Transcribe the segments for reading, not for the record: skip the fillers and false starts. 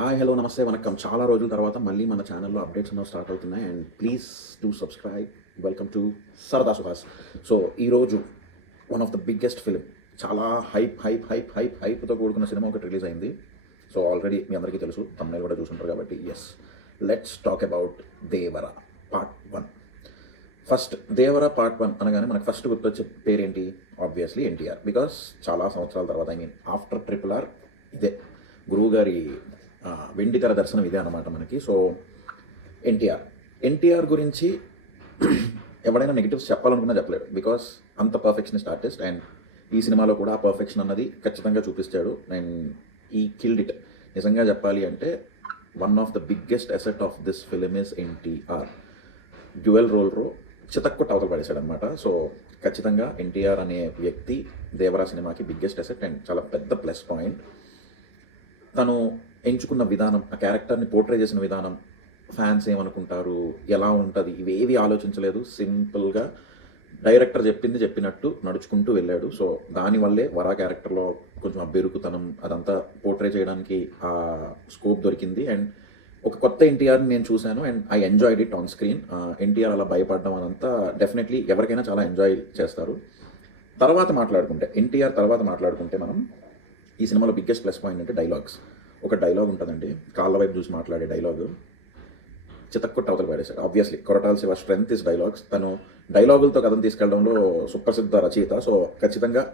Hi hello నమస్తే వనక్కం. చాలా రోజుల తర్వాత మళ్ళీ మన ఛానల్లో అప్డేట్స్ అనేవి స్టార్ట్ అవుతున్నాయి. And please do subscribe. Welcome to సరదా సుహాస్. సో ఈరోజు one of the biggest film, చాలా హైప్తో కూడుకున్న సినిమా ఒకటి రిలీజ్ అయింది. సో ఆల్రెడీ మీ అందరికీ తెలుసు, తమిళ కూడా చూసుంటారు కాబట్టి. Yes, let's talk about Devara part 1. First Devara part 1 అనగానే మనకు ఫస్ట్ గుర్తొచ్చే పేరేంటి? ఆబ్వియస్లీ ఎన్టీఆర్. బికాస్ చాలా సంవత్సరాల తర్వాత, ఆఫ్టర్ RRR ఇదే గురువు గారి వెండి తెర దర్శనం ఇదే అనమాట మనకి. సో ఎన్టీఆర్ గురించి ఎవడైనా నెగిటివ్స్ చెప్పాలనుకున్నా చెప్పలేడు. బికాస్ అంత పర్ఫెక్షనిస్ట్ ఆర్టిస్ట్. అండ్ ఈ సినిమాలో కూడా ఆ పర్ఫెక్షన్ అన్నది ఖచ్చితంగా చూపిస్తాడు. అండ్ ఈ కిల్డ్ ఇట్. నిజంగా చెప్పాలి అంటే one of the biggest asset of this film is NTR. Dual role చితక్కొట్టు అవతల పడేశాడు అనమాట. సో ఖచ్చితంగా ఎన్టీఆర్ అనే వ్యక్తి దేవరా సినిమాకి బిగ్గెస్ట్ అసెట్ అండ్ చాలా పెద్ద ప్లస్ పాయింట్. తను ఎంచుకున్న విధానం, ఆ క్యారెక్టర్ని పోర్ట్రే చేసిన విధానం, ఫ్యాన్స్ ఏమనుకుంటారు, ఎలా ఉంటుంది, ఇవేవి ఆలోచించలేదు. సింపుల్గా డైరెక్టర్ చెప్పింది చెప్పినట్టు నడుచుకుంటూ వెళ్ళాడు. సో దానివల్లే వరా క్యారెక్టర్లో కొంచెం బెరుకుతనం అదంతా పోర్ట్రే చేయడానికి ఆ స్కోప్ దొరికింది. అండ్ ఒక కొత్త ఎన్టీఆర్ని నేను చూశాను and I enjoyed it on screen. NTR అలా భయపడడం అదంతా డెఫినెట్లీ ఎవరికైనా చాలా ఎంజాయ్ చేస్తారు. ఎన్టీఆర్ తర్వాత మాట్లాడుకుంటే మనం ఈ సినిమాలో బిగ్గెస్ట్ ప్లస్ పాయింట్ అంటే డైలాగ్స్. ఒక డైలాగ్ ఉంటుందండి, కాళ్ళ వైపు చూసి మాట్లాడే డైలాగు, చితక్కొట్టు అవతల పడేశాడు. Obviously Koratala Shiva strength is dialogues. తను డైలాగులతో కథను తీసుకెళ్లడంలో సుప్రసిద్ధ రచయిత. సో ఖచ్చితంగా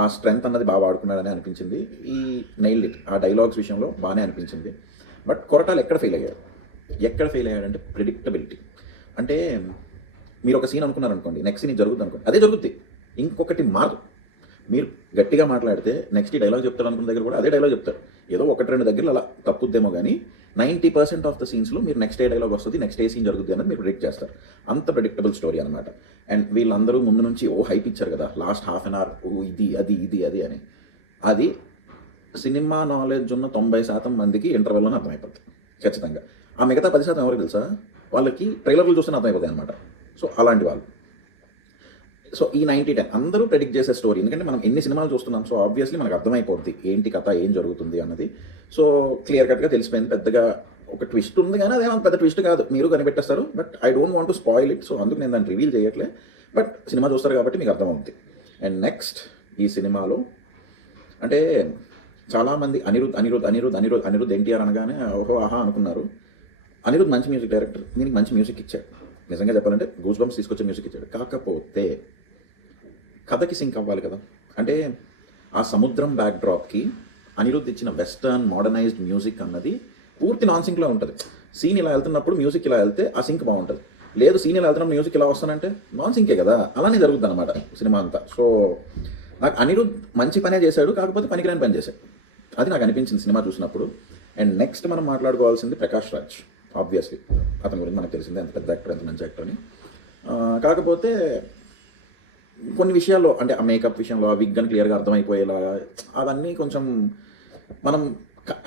ఆ స్ట్రెంగ్త్ అన్నది బాగా వాడుకున్నాడని అనిపించింది. ఈ నైల్డ్ ఇట్. ఆ డైలాగ్స్ విషయంలో బాగానే అనిపించింది. బట్ కొరటాలు ఎక్కడ ఫెయిల్ అయ్యాడంటే ప్రిడిక్టబిలిటీ. అంటే మీరు ఒక సీన్ అనుకున్నారనుకోండి, నెక్స్ట్ సీన్ జరుగుతుంది అనుకోండి, అదే జరుగుద్ది, ఇంకొకటి మారదు. మీరు గట్టిగా మాట్లాడితే నెక్స్ట్ ఈ డైలాగ్ చెప్తారు అనుకున్న దగ్గర కూడా అదే డైలాగ్ చెప్తారు. ఏదో 1-2 దగ్గరలో అలా తప్పుద్దేమో కానీ 90% ఆఫ్ ద సీన్స్లో మీరు నెక్స్ట్ ఏ డైలాగ్ వస్తుంది, నెక్స్ట్ ఏ సీన్ జరుగుతుంది అనేది మీరు ప్రిడిక్ట్ చేస్తారు. అంత ప్రెడిక్టబుల్ స్టోరీ అనమాట. అండ్ వీళ్ళందరూ ముందు నుంచి హైప్ ఇచ్చారు కదా, లాస్ట్ హాఫ్ అన్ అవర్ ఇది అని. అది సినిమా నాలెడ్జ్ ఉన్న 90% మందికి ఇంటర్వెల్లోనే అర్థమైపోతుంది ఖచ్చితంగా. ఆ మిగతా 10% ఎవరికి తెలుసా? వాళ్ళకి ట్రైలర్లు చూస్తేనే అర్థమైపోతాయి అనమాట. సో అలాంటి వాళ్ళు. సో ఈ 90-10 అందరూ ప్రెడిక్ట్ చేసే స్టోరీ. ఎందుకంటే మనం ఎన్ని సినిమాలు చూస్తున్నాం. సో ఆబ్వియస్లీ మనకు అర్థమైపోద్ది ఏంటి కథ, ఏం జరుగుతుంది అన్నది. సో క్లియర్ కట్గా తెలిసిపోయింది. పెద్దగా ఒక ట్విస్ట్ ఉంది కానీ అదేమో పెద్ద ట్విస్ట్ కాదు, మీరు కనిపెట్టేస్తారు. But I don't want to spoil it. So అందుకు నేను దాన్ని రివీల్ చేయట్లే. బట్ సినిమా చూస్తారు కాబట్టి మీకు అర్థమవుతుంది. అండ్ నెక్స్ట్ ఈ సినిమాలో అంటే చాలామంది అనిరుద్ధ్ ఎన్టీఆర్ అనగానే ఓహో ఆహా అనుకున్నారు. అనిరుద్ధ్ మంచి మ్యూజిక్ డైరెక్టర్, దీనికి మంచి మ్యూజిక్ ఇచ్చాడు. నిజంగా చెప్పాలంటే గూస్ బంప్స్ తీసుకొచ్చే మ్యూజిక్ ఇచ్చాడు. కాకపోతే కథకి సింక్ అవ్వాలి కదా. అంటే ఆ సముద్రం బ్యాక్డ్రాప్కి అనిరుద్ధ్ ఇచ్చిన వెస్టర్న్ మోడర్నైజ్డ్ మ్యూజిక్ అన్నది పూర్తి నాన్ సింక్లో ఉంటుంది. సీన్ ఇలా వెళ్తున్నప్పుడు మ్యూజిక్ ఇలా వెళ్తే ఆ సింక్ బాగుంటుంది. లేదు సీన్ ఇలా వెళ్తున్నప్పుడు మ్యూజిక్ ఇలా వస్తానంటే నాన్ సింకే కదా. అలానే జరుగుతుంది అనమాట సినిమా అంతా. సో నాకు అనిరుద్ధ్ మంచి పనే చేశాడు, కాకపోతే పనికిరాని పని చేశాడు. అది నాకు అనిపించింది సినిమా చూసినప్పుడు. అండ్ నెక్స్ట్ మనం మాట్లాడుకోవాల్సింది ప్రకాష్ రాజ్. ఆబ్వియస్లీ అతని గురించి మనకు తెలిసిందే, ఎంత పెద్ద యాక్టర్, ఎంత మంచి యాక్టర్ అని. కాకపోతే కొన్ని విషయాల్లో అంటే ఆ మేకప్ విషయంలో, ఆ విగ్ అని క్లియర్గా అర్థమైపోయేలా అవన్నీ కొంచెం మనం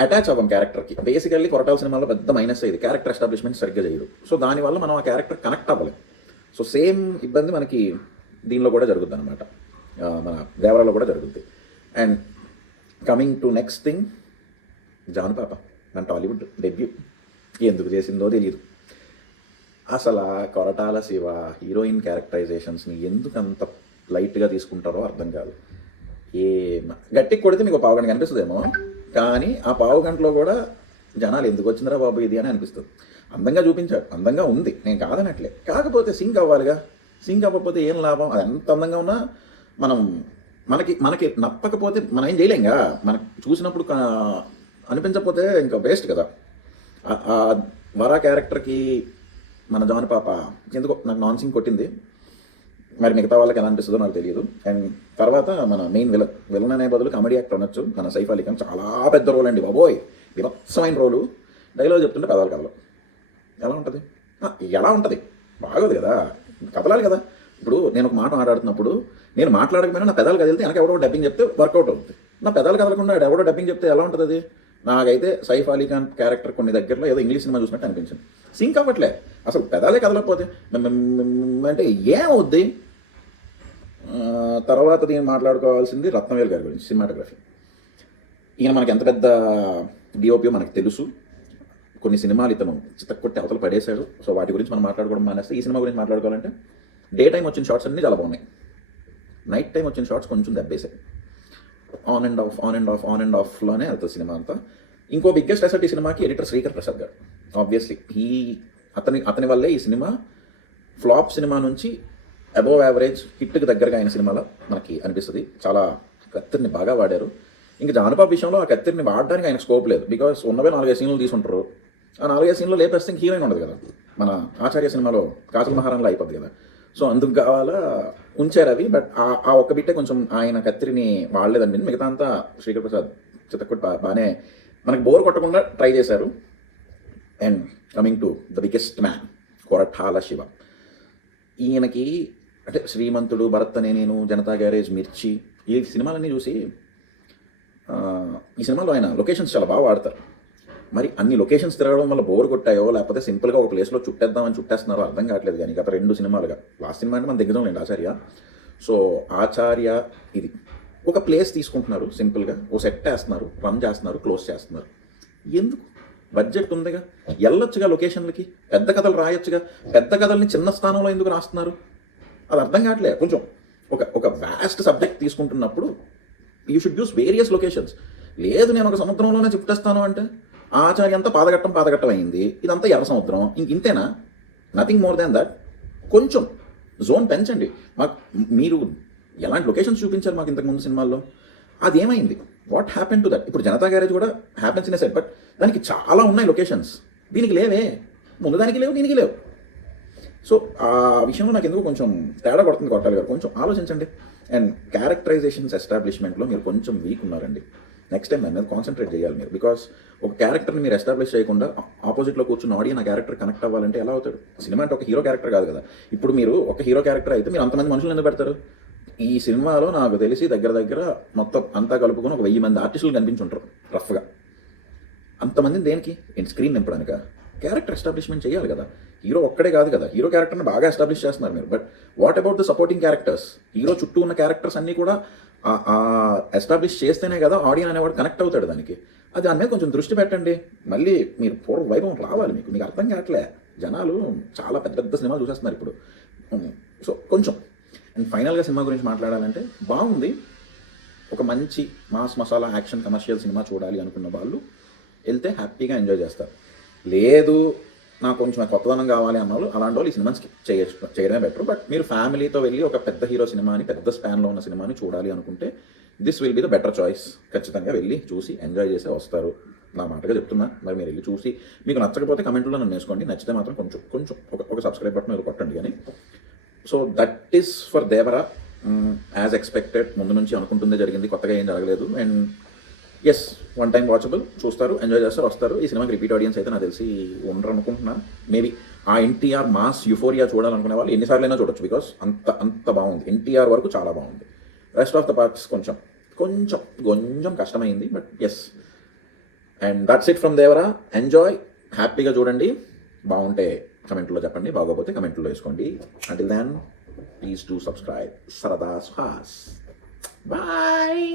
అటాచ్ అవ్వం క్యారెక్టర్కి. బేసికల్లీ కొరటాల సినిమాలో పెద్ద మైనస్ ఇది, క్యారెక్టర్ ఎస్టాబ్లిష్మెంట్ సరిగ్గా చేయడు. సో దానివల్ల మనం ఆ క్యారెక్టర్ కనెక్ట్ అవ్వలేం. సో సేమ్ ఇబ్బంది మనకి దీనిలో కూడా జరుగుద్ది అనమాట, మన దేవరాలో కూడా జరుగుద్ది. And coming to next thing, Janu పాప మన టాలీవుడ్ డెబ్యూ ఎందుకు చేసిందో తెలియదు. అసలు కొరటాల శివ హీరోయిన్ క్యారెక్టరైజేషన్స్ని ఎందుకు అంత లైట్గా తీసుకుంటారో అర్థం కాదు. ఏ గట్టికి కొడితే మీకు 1/2 గంట కనిపిస్తుందేమో, కానీ ఆ 1/2 గంటలో కూడా జనాలు ఎందుకు వచ్చిందిరా బాబు ఇది అని అనిపిస్తుంది. అందంగా చూపించాడు, అందంగా ఉంది, నేను కాదనట్లే. కాకపోతే సింక్ అవ్వాలిగా. సింక్ అవ్వకపోతే ఏం లాభం? అది ఎంత అందంగా ఉన్నా మనకి నప్పకపోతే మనం ఏం చేయలేంగా. మనకు చూసినప్పుడు అనిపించకపోతే ఇంకా వేస్ట్ కదా. వరా క్యారెక్టర్కి మన జాన్ పాప ఎందుకో నాకు నాన్ సింగ్ కొట్టింది. మరి మిగతా వాళ్ళకి ఎలా అనిపిస్తుందో నాకు తెలియదు. అండ్ తర్వాత మన మెయిన్ విలన్ అనే బదులు కామెడీ యాక్టర్ అనొచ్చు మన సైఫ్ అలీ ఖాన్. చాలా పెద్ద రోల్ అండి బాబోయ్, వివత్సమైన రోలు. డైలాగ్ చెప్తుంటే పెదాలు కదలవు. ఎలా ఉంటుంది బాగోదు కదా, కదలాలి కదా. ఇప్పుడు నేను ఒక మాట మాట్లాడుతున్నప్పుడు నేను మాట్లాడకపోయినా నా పెదాలు కదిలితే వెనక ఎవడో డబ్బింగ్ చెప్తే వర్కౌట్ అవుతుంది. నా పెదాలు కదలకుండా ఎవడో డబ్బింగ్ చెప్తే ఎలా ఉంటుంది అది? నాకైతే సైఫ్ అలీ ఖాన్ క్యారెక్టర్ కొన్ని దగ్గరలో ఏదో ఇంగ్లీష్ సినిమా చూసినట్టు అనిపించింది. సింక్ అవ్వట్లే అసలు, పెదాలే కదలకపోతే అంటే ఏమవుద్ది? తర్వాత దీన్ని మాట్లాడుకోవాల్సింది రత్నవేల్ గారి గురించి, సినిమాటోగ్రఫీ. ఈయన మనకి ఎంత పెద్ద డిఓపియో మనకు తెలుసు. కొన్ని సినిమాలు ఇతను చితక్కొట్టి అవతల పడేశాడు. సో వాటి గురించి మనం మాట్లాడుకోవడం మానేస్తే ఈ సినిమా గురించి మాట్లాడుకోవాలంటే డే టైం వచ్చిన షార్ట్స్ అన్నీ చాలా బాగున్నాయి. నైట్ టైం వచ్చిన షార్ట్స్ కొంచెం దెబ్బేశాయి. ఆన్ అండ్ ఆఫ్లోనే వెళ్తుంది సినిమా అంతా. ఇంకో బిగ్గెస్ట్ అసెట్ ఈ సినిమాకి ఎడిటర్ శ్రీకర్ ప్రసాద్ గారు. ఆబ్వియస్లీ అతని వల్లే ఈ సినిమా ఫ్లాప్ సినిమా నుంచి అబోవ్ యావరేజ్ హిట్కి దగ్గరగా అయిన సినిమాలో మనకి అనిపిస్తుంది. చాలా కత్తిరిని బాగా వాడారు. ఇంకా జానపద్ విషయంలో ఆ కత్తిరిని వాడడానికి ఆయన స్కోప్ లేదు. బికాస్ ఉన్నవే 4-5 సీన్లు తీసుకుంటారు. ఆ 4-5 సీన్లు లేపేస్తే ఇంక హీరోయిన్ ఉండదు కదా. మన ఆచార్య సినిమాలో కాజల్ మహారాణలో అయిపోద్ది కదా. సో అందుకు కావాలా ఉంచారు అవి. బట్ ఆ ఒక్క బిట్టే కొంచెం ఆయన కత్తిరిని వాడలేదండి. మిగతా అంతా శ్రీకర్ ప్రసాద్ చిత్తకొట్టి బాగానే మనకి బోర్ కొట్టకుండా ట్రై చేశారు. And coming to the biggest man Koratala Shiva. ఈయనకి అంటే శ్రీమంతుడు, భరత్ అనే నేను, జనతా గ్యారేజ్, మిర్చి ఈ సినిమాలన్నీ చూసి ఈ సినిమాలో ఆయన లొకేషన్స్ చాలా బాగా వాడతారు. మరి అన్ని లొకేషన్స్ తిరగడం వల్ల బోర్ కొట్టాయో లేకపోతే సింపుల్గా ఒక ప్లేస్లో చుట్టేస్తున్నారో అర్థం కావట్లేదు. కానీ గత 2 సినిమాలుగా, లాస్ట్ సినిమా అంటే మన దిగ్గజం లేండి ఆచార్య. సో ఆచార్య ఇది ఒక ప్లేస్ తీసుకుంటున్నారు, సింపుల్గా ఓ సెట్ వేస్తున్నారు, రన్ చేస్తున్నారు, క్లోజ్ చేస్తున్నారు. ఎందుకు? బడ్జెట్ ఉందిగా, వెళ్ళొచ్చుగా లొకేషన్లకి, పెద్ద కథలు రాయొచ్చుగా. పెద్ద కథల్ని చిన్న స్థానంలో ఎందుకు రాస్తున్నారు? అది అర్థం కావట్లేదు. కొంచెం ఒక వ్యాస్ట్ సబ్జెక్ట్ తీసుకుంటున్నప్పుడు you should use various locations. లేదు నేను ఒక సముద్రంలోనే చుట్టేస్తాను అంటే ఆచార్య అంతా పాదఘట్టం అయింది, ఇదంతా ఎర్ర సముద్రం, ఇంతేనా? Nothing more than that. కొంచెం జోన్ పెంచండి. మీరు ఎలాంటి లొకేషన్స్ చూపించారు మాకు ఇంతకుముందు సినిమాల్లో? అదేమైంది? What happen to that? ఇప్పుడు జనతా గ్యారేజ్ కూడా happens in a set, but దానికి చాలా ఉన్నాయి లొకేషన్స్. దీనికి లేవే. ముందు దానికి లేవు, దీనికి లేవు. సో ఆ విషయంలో నాకు ఎందుకు కొంచెం తేడా పడుతుంది కొట్టాలి గారు. కొంచెం ఆలోచించండి. అండ్ క్యారెక్టరైజేషన్స్ ఎస్టాబ్లిష్మెంట్లో మీరు కొంచెం వీక్ ఉన్నారండి. నెక్స్ట్ టైం దాని మీద కాన్సన్ట్రేట్ చేయాలి మీరు. బికాస్ ఒక క్యారెక్టర్ని మీరు ఎస్టాబ్లిష్ చేయకుండా ఆపోజిట్లో కూర్చున్న ఆడియన్ ఆ క్యారెక్టర్ కనెక్ట్ అవ్వాలంటే ఎలా అవుతాడు? సినిమా అంటే ఒక హీరో క్యారెక్టర్ కాదు కదా. ఇప్పుడు మీరు ఒక హీరో క్యారెక్టర్ అయితే మీరు అంతమంది మనుషులు ఎందుకు పెడతారు? ఈ సినిమాలో నాకు తెలిసి దగ్గర మొత్తం అంతా కలుపుకొని ఒక 1000 మంది ఆర్టిస్టులు కనిపించుంటారు రఫ్గా. అంతమందిని దేనికి? స్క్రీన్ నింపడానిక? క్యారెక్టర్ ఎస్టాబ్లిష్మెంట్ చేయాలి కదా. హీరో ఒక్కడే కాదు కదా, హీరో క్యారెక్టర్ని బాగా ఎస్టాబ్లిష్ చేస్తున్నారు మీరు. But what about the supporting characters? Hero చుట్టూ ఉన్న క్యారెక్టర్స్ అన్నీ కూడా ఎస్టాబ్లిష్ చేస్తేనే కదా ఆడియన్ అనేవాడు కనెక్ట్ అవుతాడు దానికి. అది దాని మీద కొంచెం దృష్టి పెట్టండి. మళ్ళీ మీరు పూర్వ వైభవం రావాలి. మీకు అర్థం కావట్లే. జనాలు చాలా పెద్ద సినిమాలు చూసేస్తున్నారు ఇప్పుడు. సో కొంచెం. అండ్ ఫైనల్గా సినిమా గురించి మాట్లాడాలంటే బాగుంది. ఒక మంచి mass masala action commercial cinema చూడాలి అనుకున్న వాళ్ళు వెళ్తే హ్యాపీగా ఎంజాయ్ చేస్తారు. లేదు నాకు కొంచెం కొత్తదనం కావాలి అన్న వాళ్ళు, అలాంటి వాళ్ళు ఈ సినిమాని స్కిప్ చేయడమే బెటర్. బట్ మీరు ఫ్యామిలీతో వెళ్ళి ఒక పెద్ద హీరో సినిమాని, పెద్ద స్పాన్లో ఉన్న సినిమాని చూడాలి అనుకుంటే this will be the better choice. ఖచ్చితంగా వెళ్ళి చూసి ఎంజాయ్ చేసే వస్తారు. నా మాటగా చెప్తున్నా. మరి మీరు వెళ్ళి చూసి మీకు నచ్చకపోతే కమెంట్లో నన్ను వేసుకోండి. నచ్చితే మాత్రం కొంచెం ఒక సబ్స్క్రైబ్ బటన్ మీరు కొట్టండి. కానీ so that is for Devara. As expected, ముందు నుంచి అనుకుంటుందే జరిగింది, కొత్తగా ఏం జరగలేదు. And yes, one time watchable. చూస్తారు, ఎంజాయ్ చేస్తారు, వస్తారు. ఈ సినిమాకి రిపీట్ ఆడియన్స్ అయితే నాకు తెలిసి ఉండరు అనుకుంటున్నా. మేబీ ఆ ఎన్టీఆర్ మాస్ యుఫోరియా చూడాలనుకునే వాళ్ళు ఎన్నిసార్లు అయినా చూడొచ్చు. బికాస్ అంత బాగుంది. ఎన్టీఆర్ వరకు చాలా బాగుంది. రెస్ట్ ఆఫ్ ద పార్ట్స్ కొంచెం కష్టమైంది. But yes, and that's it from Devara. Enjoy, హ్యాపీగా చూడండి. బాగుంటే కమెంట్లో చెప్పండి, బాగోకపోతే కమెంట్లో వేసుకోండి. Until then please do subscribe. సరదా సుహాస్. బాయ్.